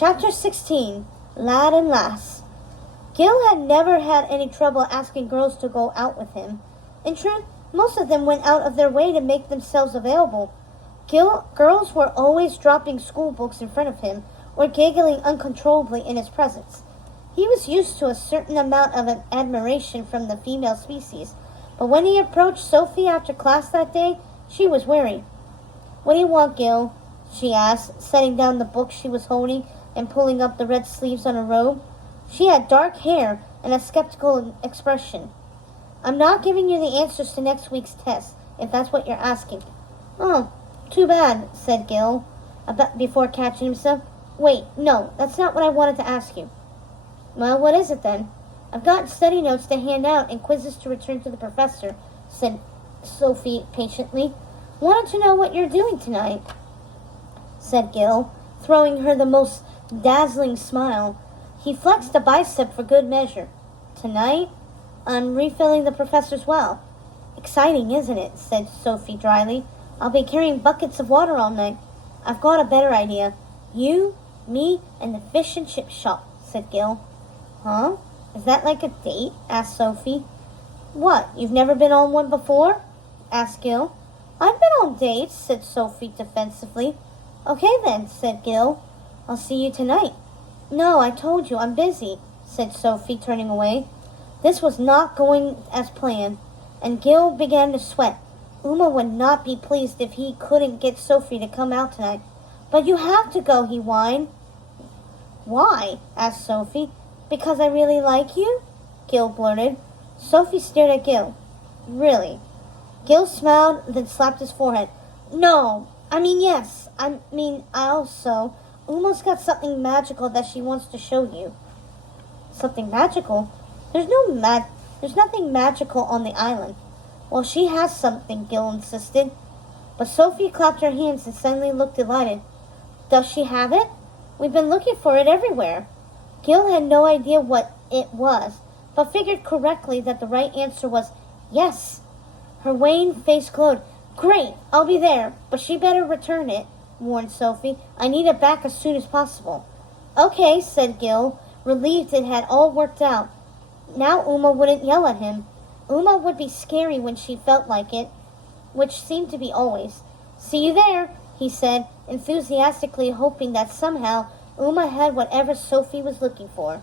Chapter 16, Lad and Lass. Gil had never had any trouble asking girls to go out with him. In truth, most of them went out of their way to make themselves available. Girls were always dropping school books in front of him or giggling uncontrollably in his presence. He was used to a certain amount of admiration from the female species, but when he approached Sophie after class that day, she was wary. "What do you want, Gil?" she asked, setting down the book she was holding and pulling up the red sleeves on her robe. She had dark hair and a skeptical expression. "I'm not giving you the answers to next week's test, if that's what you're asking." "Oh, too bad," said Gil, before catching himself. "Wait, no, that's not what I wanted to ask you." "Well, what is it then?" "I've got study notes to hand out and quizzes to return to the professor," said Sophie patiently. "Wanted to know what you're doing tonight," said Gil, throwing her the most dazzling smile. He flexed a bicep for good measure. "Tonight? I'm refilling the professor's well." "Exciting, isn't it?" said Sophie dryly. "I'll be carrying buckets of water all night." "I've got a better idea. You, me, and the fish and chip shop," said Gil. "Huh? Is that like a date?" asked Sophie. "What, you've never been on one before?" asked Gil. "I've been on dates," said Sophie defensively. "Okay then," said Gil. "I'll see you tonight." "No, I told you, I'm busy," said Sophie, turning away. This was not going as planned, and Gil began to sweat. Uma would not be pleased if he couldn't get Sophie to come out tonight. "But you have to go," he whined. "Why?" asked Sophie. "Because I really like you?" Gil blurted. Sophie stared at Gil. "Really?" Gil smiled, then slapped his forehead. "No, yes. I also... Uma's got something magical that she wants to show you." "Something magical? There's nothing magical on the island." "Well, she has something," Gil insisted. But Sophie clapped her hands and suddenly looked delighted. "Does she have it? We've been looking for it everywhere." Gil had no idea what it was, but figured correctly that the right answer was yes. Her wan face glowed. "Great, I'll be there, but she better return it," warned Sophie. "I need it back as soon as possible." "Okay," said Gil, relieved it had all worked out. Now Uma wouldn't yell at him. Uma would be scary when she felt like it, which seemed to be always. "See you there," he said, enthusiastically hoping that somehow Uma had whatever Sophie was looking for.